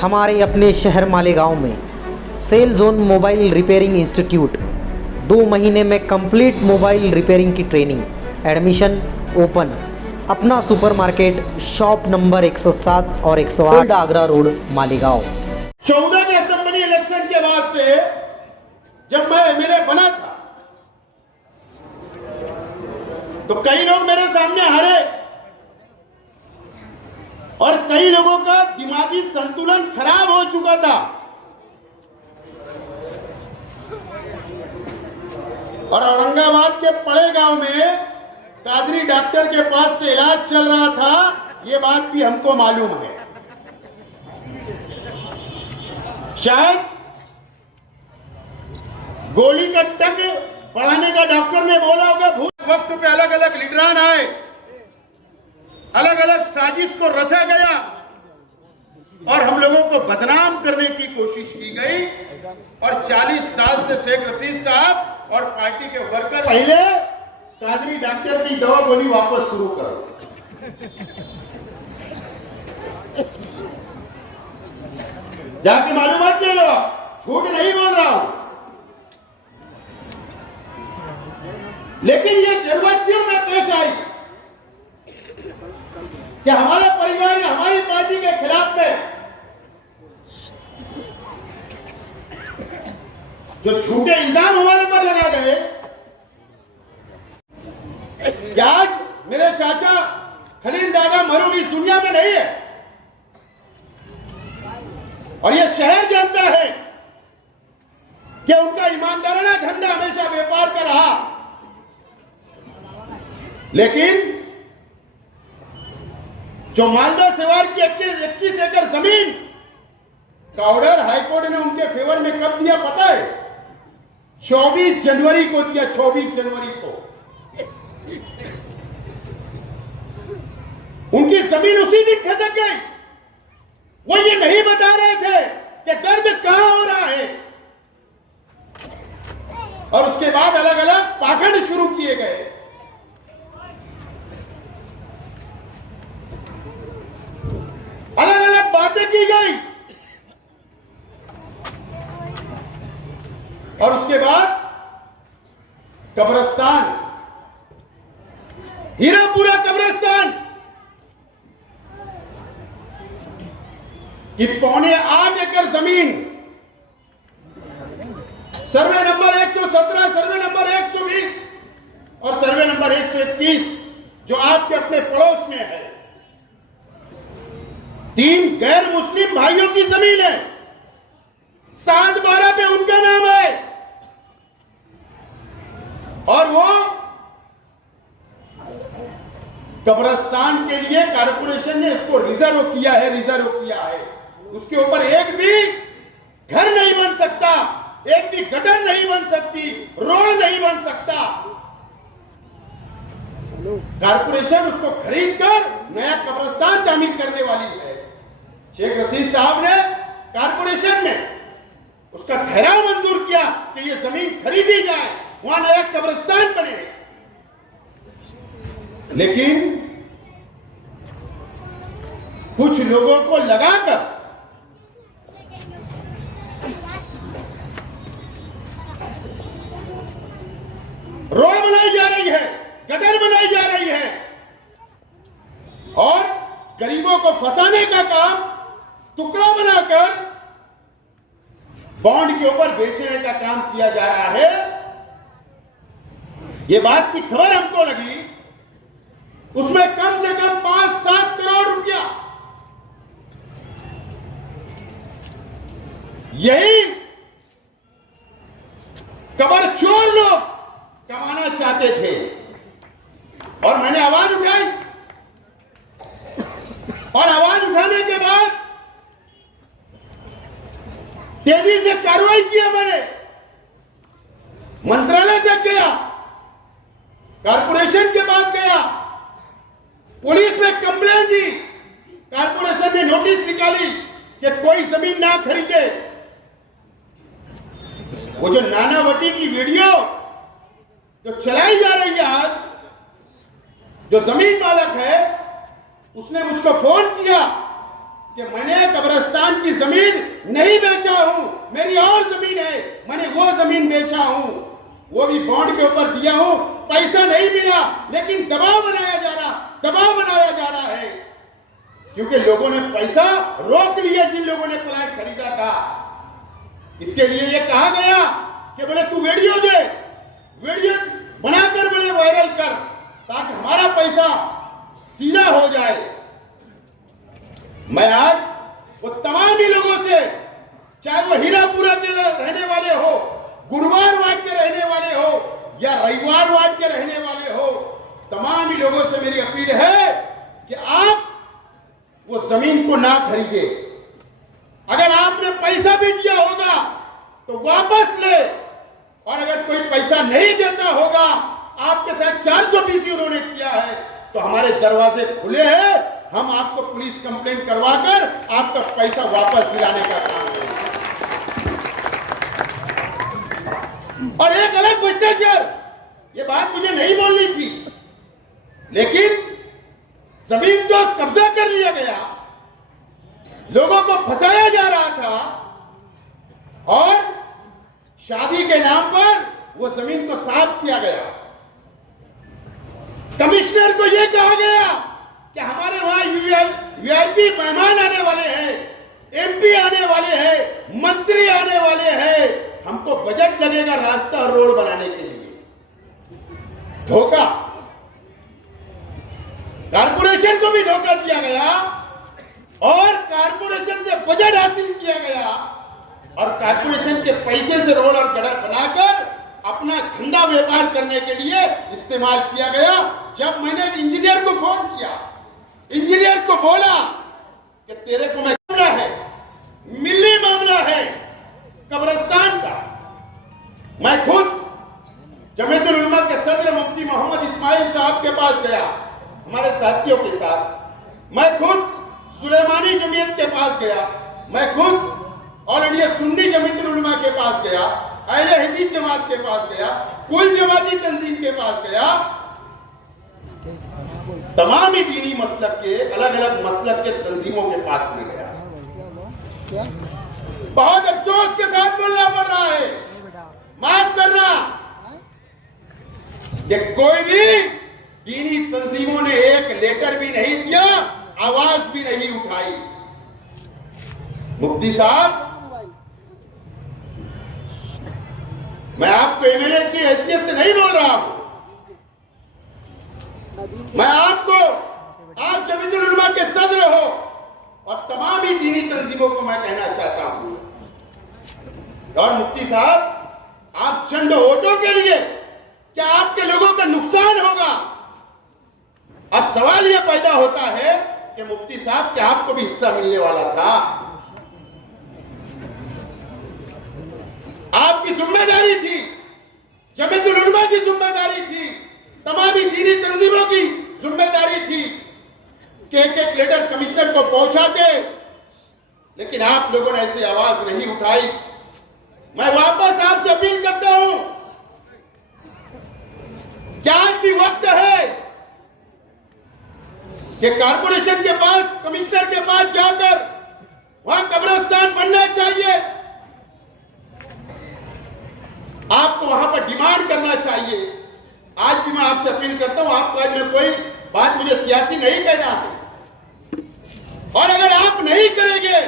हमारे अपने शहर मालेगांव में sell zone mobile repairing institute 2 महीने में कंप्लीट मोबाइल रिपेयरिंग की ट्रेनिंग, एडमिशन ओपन। अपना सुपरमार्केट शॉप नंबर 107 और 108 आगरा रोड मालेगांव। 14 के असेंबली इलेक्शन के बाद से जब मैं एमएलए बना था तो कई लोग मेरे सामने हारे और कई लोगों का दिमागी संतुलन खराब हो चुका था और औरंगाबाद के पड़े गांव में कादरी डॉक्टर के पास से इलाज चल रहा था, ये बात भी हमको मालूम है। शायद गोली का टक बढ़ाने का डॉक्टर ने बोला होगा, भूत वक्त पे अलग अलग लीडरान आए, अलग अलग साजिश को रचा गया और हम लोगों को बदनाम करने की कोशिश की गई। और 40 साल से शेख रशीद साहब और पार्टी के वर्कर पहले कादरी डॉक्टर की दवा गोली वापस शुरू करो। जाके मालूमात ले लो, झूठ नहीं बोल रहा हूं। लेकिन ये जरूरत क्यों में पेश आई कि हमारे परिवार ने हमारी पार्टी के खिलाफ में जो झूठे इल्जाम हमारे पर लगा गए, कि आज मेरे चाचा खलील दादा मरूम इस दुनिया में नहीं है और यह शहर जानता है कि उनका ईमानदाराना धंधा हमेशा व्यापार का रहा। लेकिन जो मालदा सेवार की 21 एकड़ जमीन का ऑर्डर हाईकोर्ट ने उनके फेवर में कब दिया पता है? 24 जनवरी को दिया, 24 जनवरी को। उनकी जमीन उसी दिन खसक गई। वो ये नहीं बता रहे थे कि दर्द कहां हो रहा है और उसके बाद अलग अलग पाखंड शुरू किए गए। अलग अलग बातें की गई और उसके बाद कब्रिस्तान, हीरापुरा कब्रिस्तान की 8.25 एकड़ जमीन, सर्वे नंबर 117, सर्वे नंबर 120 और सर्वे नंबर 121 जो आपके अपने पड़ोस में है, 3 गैर मुस्लिम भाइयों की जमीन है। 7/12 पे उनका नाम है और वो कब्रिस्तान के लिए कारपोरेशन ने इसको रिजर्व किया है। उसके ऊपर एक भी घर नहीं बन सकता, एक भी गटर नहीं बन सकती, रोड नहीं बन सकता। कारपोरेशन उसको खरीद कर नया कब्रिस्तान तामीर करने वाली है। शेख रशीद साहब ने कारपोरेशन में उसका ठहराव मंजूर किया कि यह जमीन खरीदी जाए, वहां नया कब्रिस्तान बने। लेकिन कुछ लोगों को लगाकर रोड बनाई जा रही है, गटर बनाई जा रही है और गरीबों को फंसाने का काम टुकड़ा बनाकर बॉन्ड के ऊपर बेचने का काम किया जा रहा है। ये बात की खबर हमको लगी, उसमें कम से कम 5-7 करोड़ रुपया यही कबर चोर लोग कमाना चाहते थे और मैंने आवाज उठाई और आवाज उठाने के बाद तेजी से कार्रवाई किया। मैंने मंत्रालय तक गया, कारपोरेशन के पास गया, पुलिस में कंप्लेन दी, कारपोरेशन ने नोटिस निकाली कि कोई जमीन ना खरीदे। वो जो नानावटी की वीडियो जो चलाई जा रही है आज, जो जमीन मालक है उसने मुझको फोन किया कि मैंने कब्रिस्तान की जमीन नहीं बेचा हूं, मेरी और जमीन है, मैंने वो जमीन बेचा हूं, वो भी बॉन्ड के ऊपर दिया हूं, पैसा नहीं मिला, लेकिन दबाव बनाया जा रहा है, क्योंकि लोगों ने पैसा रोक लिया जिन लोगों ने प्लाट खरीदा था। इसके लिए ये कहा गया कि बोले तू वीडियो बनाकर बोले वायरल कर, ताकि हमारा पैसा सीधा हो जाए। मैं आज वो तमाम ही लोगों से, चाहे वो हीरापुरा के रहने वाले हो, गुरुवार वार्ड के रहने वाले हो या रविवार वार्ड के रहने वाले हो, तमाम ही लोगों से मेरी अपील है कि आप वो जमीन को ना खरीदे। अगर आपने पैसा भी दिया होगा तो वापस ले, और अगर कोई पैसा नहीं देता होगा, आपके साथ 420 उन्होंने किया है, तो हमारे दरवाजे खुले हैं, हम आपको पुलिस कंप्लेंट करवाकर आपका पैसा वापस दिलाने का काम करेंगे। और एक अलग भ्रष्टाचार, ये बात मुझे नहीं बोलनी थी, लेकिन जमीन को कब्जा कर लिया गया, लोगों को फंसाया जा रहा था, और शादी के नाम पर वो जमीन को साफ किया गया। कमिश्नर को यह कहा गया कि हमारे वहां वीआईपी मेहमान आने वाले हैं, एमपी आने वाले हैं, मंत्री आने वाले हैं, हमको बजट लगेगा रास्ता और रोड बनाने के लिए। धोखा, कारपोरेशन को भी धोखा दिया गया, और कारपोरेशन से बजट हासिल किया गया, और कारपोरेशन के पैसे से रोड और गटर बनाकर अपना धंधा व्यापार करने के लिए इस्तेमाल किया गया। जब मैंने इंजीनियर को फोन किया, इंजीनियर को बोला कि तेरे को मामला है, मिली मामला है कब्रिस्तान का, मैं खुद जमीयतुल उलमा के सदर मुफ्ती मोहम्मद इस्माइल साहब के पास गया, हमारे साथियों के साथ, मैं खुद सुलेमानी जमीयत के पास गया, मैं खुद ऑल इंडिया सुन्नी जमीयतुल उलमा के पास गया, अहले हदीस जमात के पास गया, कुल जमाती तंजीम के पास गया, तमाम ही दीनी मसलक के अलग अलग मसलक के तंजीमों के पास में गया। बहुत अफसोस के साथ बोलना पड़ रहा है, माफ करना, कि कोई भी दीनी तंजीमों ने एक लेटर भी नहीं दिया, आवाज भी नहीं उठाई। मुफ्ती साहब, मैं आपको एमएलए की हैसियत से नहीं बोल रहा हूं, मैं आपको, आप जमीयतुल उलमा के सदर हो, और तमाम ही दीनी तंजीमों को मैं कहना चाहता हूं, और मुफ्ती साहब, आप चंद वोटों के लिए क्या आपके लोगों का नुकसान होगा? अब सवाल यह पैदा होता है कि मुफ्ती साहब, क्या आपको भी हिस्सा मिलने वाला था? आपकी जिम्मेदारी थी, जमीयतुल उलमा की जिम्मेदारी थी, तमाम दीनी तंजीमों की जिम्मेदारी थी कि एक लेटर कमिश्नर को पहुंचाते, लेकिन आप लोगों ने ऐसी आवाज नहीं उठाई। मैं वापस आपसे अपील करता हूं कि आज भी वक्त है कि कारपोरेशन के पास, कमिश्नर के पास जाकर वहां कब्रिस्तान बनना चाहिए, आपको वहां पर डिमांड करना चाहिए। आज भी मैं आपसे अपील करता हूं, आपको आज में कोई बात मुझे सियासी नहीं कहना है, और अगर आप नहीं करेंगे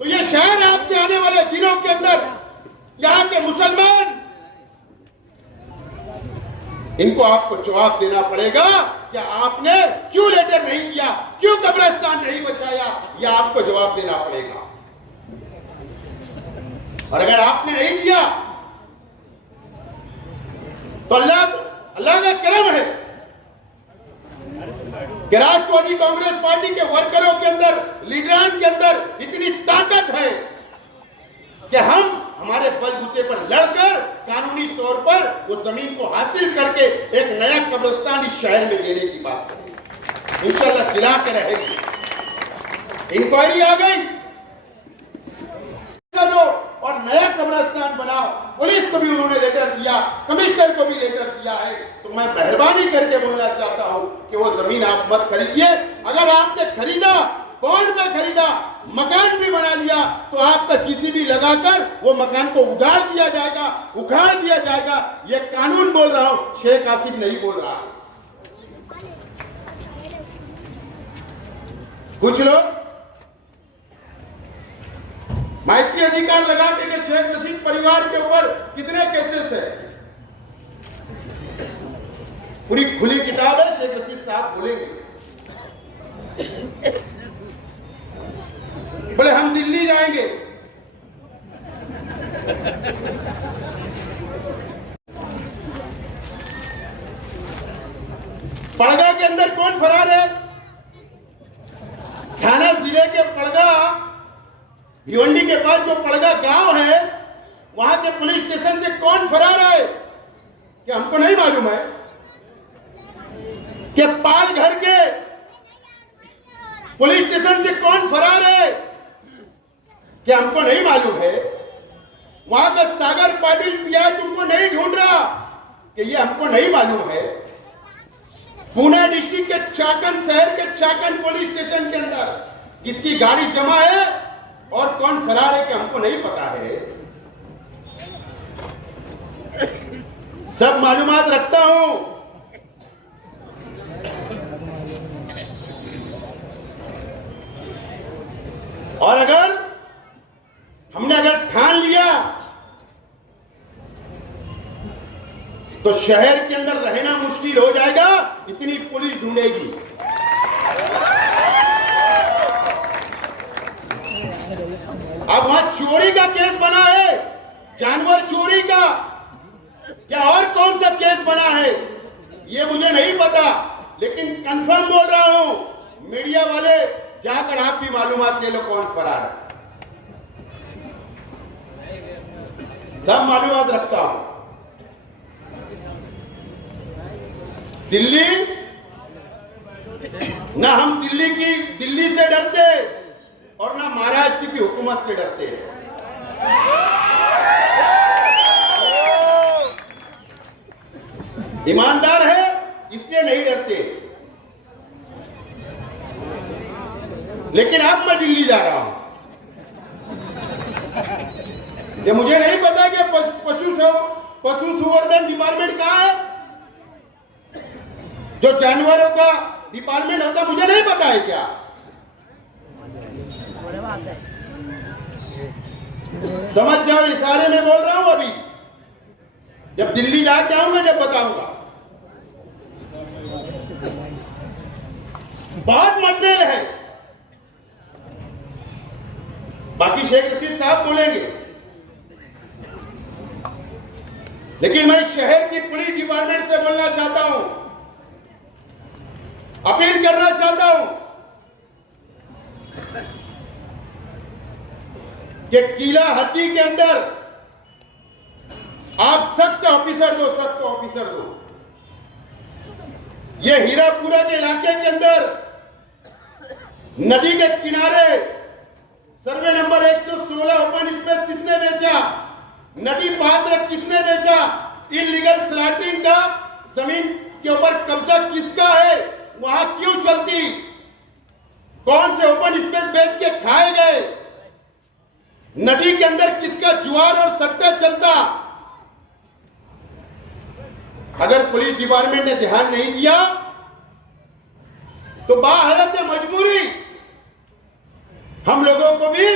तो ये शहर आपसे आने वाले दिनों के अंदर यहां के मुसलमान, इनको आपको जवाब देना पड़ेगा कि आपने क्यों लेटर नहीं दिया, क्यों कब्रिस्तान नहीं बचाया, यह आपको जवाब देना पड़ेगा। और अगर आपने नहीं दिया तो अल्लाह का करम है कि राष्ट्रवादी कांग्रेस पार्टी के वर्करों के अंदर, लीडरान के अंदर इतनी ताकत है कि हम हमारे बलबूते पर लड़कर कानूनी तौर पर वो जमीन को हासिल करके एक नया कब्रिस्तान इस शहर में देने की बात करें, इंशाअल्लाह दिला के रहेगी। इंक्वायरी आ गई दो और नया कब्रिस्तान बनाओ, पुलिस को भी उन्होंने लेटर दिया, कमिश्नर को भी लेटर दिया है, तो मैं मेहरबानी करके बोलना चाहता हूं कि वो जमीन आप मत खरीदिए। अगर आपने खरीदा बॉन्ड पे खरीदा, मकान भी बना लिया, तो आपका जीसीबी लगाकर वो मकान को उखाड़ दिया जाएगा, उखाड़ दिया जाएगा। ये कानून बोल रहा हूं, शेख आसिफ नहीं बोल रहा। कुछ लोग माइकी अधिकार लगा के शेख रशीद परिवार के ऊपर कितने केसेस है, पूरी खुली किताब है, शेख रशीद साहब बोलेंगे। बोले हम दिल्ली जाएंगे, पड़गा के अंदर कौन फरार है? थाना जिले के पड़गा भिवंडी के पास जो पड़गा गांव है, वहां के पुलिस स्टेशन से कौन फरार है क्या हमको नहीं मालूम है? कि पालघर के पुलिस स्टेशन से कौन फरार है क्या हमको नहीं मालूम है? वहां का सागर पाटिल पीआई तुमको नहीं ढूंढ रहा कि ये हमको नहीं मालूम है? पुणे डिस्ट्रिक्ट के चाकन शहर के चाकन पुलिस स्टेशन के अंदर किसकी गाड़ी जमा है और कौन फरार है कि हमको नहीं पता है। सब मालूमात रखता हूं। और अगर हमने ठान लिया तो शहर के अंदर रहना मुश्किल हो जाएगा, इतनी पुलिस ढूंढेगी। अब वहां चोरी का केस बना है, जानवर चोरी का, क्या और कौन सा केस बना है ये मुझे नहीं पता, लेकिन कंफर्म बोल रहा हूं, मीडिया वाले जाकर आप भी मालूमात ले लो कौन फरार है। सब मालूमात रखता हूं। दिल्ली ना, हम दिल्ली से डरते और ना महाराष्ट्र की हुकूमत से डरते हैं। ईमानदार है इसलिए नहीं डरते। लेकिन अब मैं दिल्ली जा रहा हूं, ये मुझे नहीं पता कि पशु संवर्धन डिपार्टमेंट कहां है, जो जानवरों का डिपार्टमेंट होता, मुझे नहीं पता है क्या? समझ जाओ, इशारे में बोल रहा हूं। अभी जब दिल्ली जाके आऊंगा जब बताऊंगा। बहुत मटेरियल है, बाकी शेख रशीद साहब बोलेंगे, लेकिन मैं शहर की पुलिस डिपार्टमेंट से बोलना चाहता हूं, अपील करना चाहता हूं कि किला हद्दी के अंदर आप सख्त ऑफिसर दो, सख्त ऑफिसर दो। ये हीरापुरा के इलाके के अंदर नदी के किनारे सर्वे नंबर 116 ओपन स्पेस किसने बेचा? नदी पात्र किसने बेचा? इलीगल स्लैटिंग का जमीन के ऊपर कब्जा किसका है? वहां क्यों चलती? कौन से ओपन स्पेस बेच के खाए गए? नदी के अंदर किसका जुआर और सट्टा चलता? अगर पुलिस डिपार्टमेंट ने ध्यान नहीं दिया तो बाहालत मजबूरी हम लोगों को भी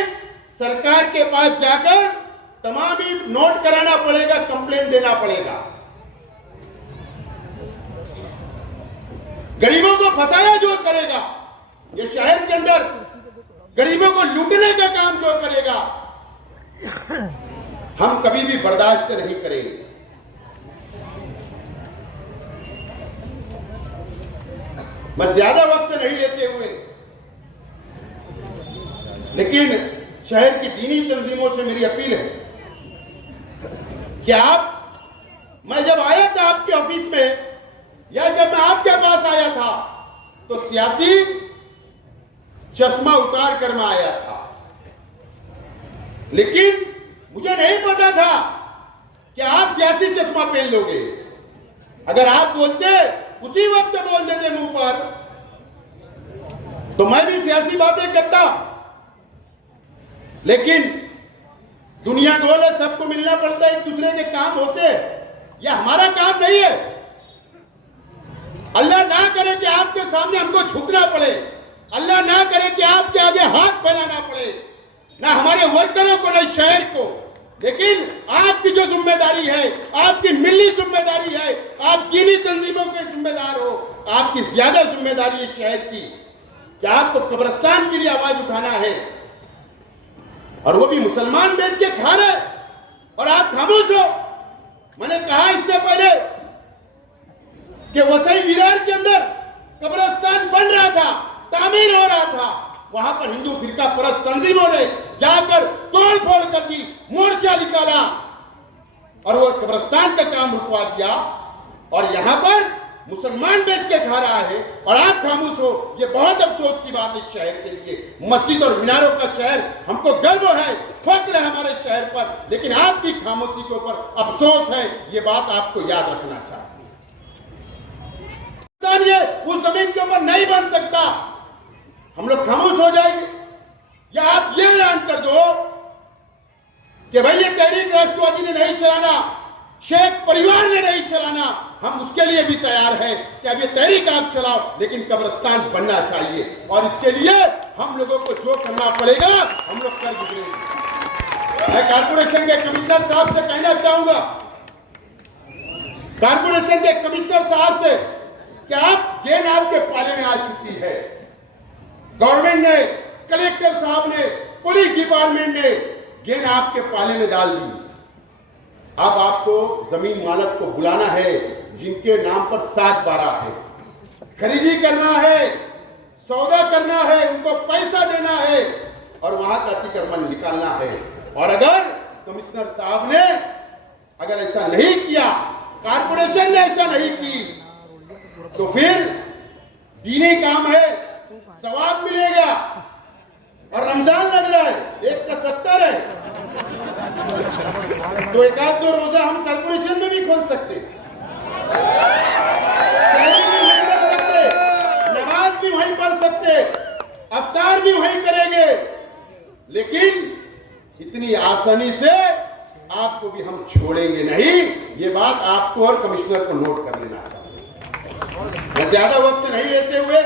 सरकार के पास जाकर तमाम ही नोट कराना पड़ेगा, कंप्लेन देना पड़ेगा। गरीबों को फंसाया जो करेगा, ये शहर के अंदर गरीबों को लूटने का काम जो करेगा, हम कभी भी बर्दाश्त नहीं करेंगे। बस ज्यादा वक्त नहीं लेते हुए, लेकिन शहर की दीनी तंजीमों से मेरी अपील है कि मैं जब आया था आपके ऑफिस में या जब मैं आपके पास आया था तो सियासी चश्मा उतार कर मैं आया था, लेकिन मुझे नहीं पता था कि आप सियासी चश्मा पहन लोगे। अगर आप बोलते, उसी वक्त बोल देते मुंह पर तो मैं भी सियासी बातें करता, लेकिन दुनिया गोल है, सबको मिलना पड़ता है, एक दूसरे के काम होते हैं, यह हमारा काम नहीं है। अल्लाह ना करे कि आपके सामने हमको झुकना पड़े, अल्लाह ना करे कि आपके आगे हाथ फैलाना पड़े, ना हमारे वर्करों को, ना शहर को। लेकिन आपकी जो जिम्मेदारी है, आपकी मिली जिम्मेदारी है, आप दीनी तंजीमों के जिम्मेदार हो, आपकी ज्यादा जिम्मेदारी है शहर की, कि आपको कब्रिस्तान के लिए आवाज उठाना है। और वो भी मुसलमान बेच के खा रहे और आप खामोश हो। मैंने कहा इससे पहले कि वसई विरार के अंदर कब्रिस्तान बन रहा था, तामीर हो रहा था, वहां पर हिंदू फिरका परस्त तंजीमों ने जाकर तोड़ फोड़ कर दी, मोर्चा निकाला और वो कब्रिस्तान का काम रुकवा दिया। और यहां पर मुसलमान बेच के खा रहा है और आप खामोश हो। ये बहुत अफसोस की बात है शहर के लिए। मस्जिद और मीनारों का शहर, हमको गर्व है, फख्र है हमारे शहर पर, लेकिन आपकी खामोशी के ऊपर अफसोस है। ये बात आपको याद रखना चाहिए। ये उस जमीन के ऊपर नहीं बन सकता। हम लोग खामोश हो जाएंगे, या आप ये ऐलान कर दो कि भाई ये तहरीक राष्ट्रवादी ने नहीं चलाना, शेख परिवार ने नहीं चलाना, हम उसके लिए भी तैयार हैं कि अब ये तहरीक आप चलाओ, लेकिन कब्रिस्तान बनना चाहिए। और इसके लिए हम लोगों को जो करना पड़ेगा हम लोग कर गुजरेंगे। मैं कारपोरेशन के कमिश्नर साहब से कहना चाहूंगा, कारपोरेशन के कमिश्नर साहब से, कि आप गेंद आपके पाले में आ चुकी है। गवर्नमेंट ने, कलेक्टर साहब ने, पुलिस डिपार्टमेंट ने गेंद आपके पाले में डाल दी। अब आपको जमीन मालक को बुलाना है जिनके नाम पर 7/12 है, खरीदी करना है, सौदा करना है, उनको पैसा देना है और वहां का अतिक्रमण निकालना है। और अगर कमिश्नर साहब ने अगर ऐसा नहीं किया, कारपोरेशन ने ऐसा नहीं की, तो फिर दीनी काम है, सवाब मिलेगा। और रमजान लग रहा है, 1 का 70 है, तो 1-2 रोजा हम कारपोरेशन में भी खोल सकते, नमाज भी वहीं पढ़ सकते, अफ्तार भी वहीं करेंगे। लेकिन इतनी आसानी से आपको भी हम छोड़ेंगे नहीं। ये बात आपको और कमिश्नर को नोट कर लेना चाहिए। मैं ज्यादा वक्त नहीं लेते हुए,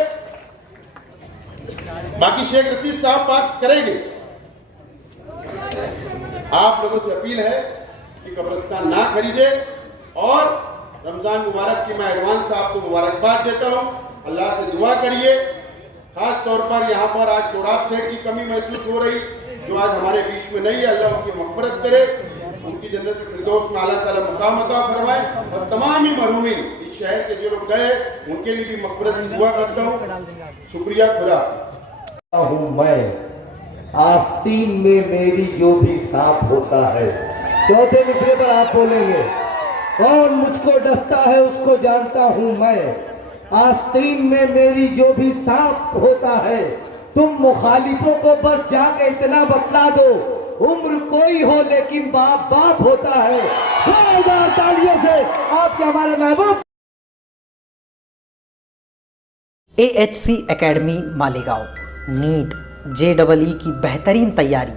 बाकी शेख रशीद साहब बात करेंगे। आप लोगों से अपील है कि कब्रिस्तान ना खरीदे, और रमजान मुबारक की मैं एडवांस आपको मुबारकबाद देता हूं। अल्लाह से दुआ करिए। खास तौर पर यहाँ पर आज जोराब सेठ की कमी महसूस हो रही, जो आज हमारे बीच में नहीं है। अल्लाह उनकी मग़फ़िरत करे, उनकी जन्नत फिरदौस में आला साला मुकाम अता फरमाए, और तमाम ही महरूमीन इस शहर के जो लोग गए उनके लिए भी मग़फ़िरत की दुआ करता हूँ। शुक्रिया, खुदा हूँ मैं, आस्तीन में मेरी जो भी सांप होता है। चौथे मिसरे पर आप बोलेंगे, कौन मुझको डसता है उसको जानता हूँ मैं, आस्तीन में मेरी जो भी सांप होता है। तुम मुखालिफों को बस जाके इतना बतला दो, उम्र कोई हो लेकिन बाप बाप होता है। जोरदार तालियों से आपके हमारे महबूब। AHC academy Malegaon NEET JEE की बेहतरीन तैयारी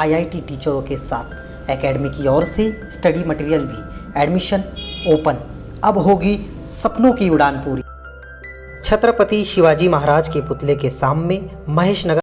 IIT टीचरों के साथ एकेडमी की ओर से स्टडी मटेरियल भी। Admission open. अब होगी सपनों की उड़ान पूरी। छत्रपति शिवाजी महाराज के पुतले के सामने महेश नगर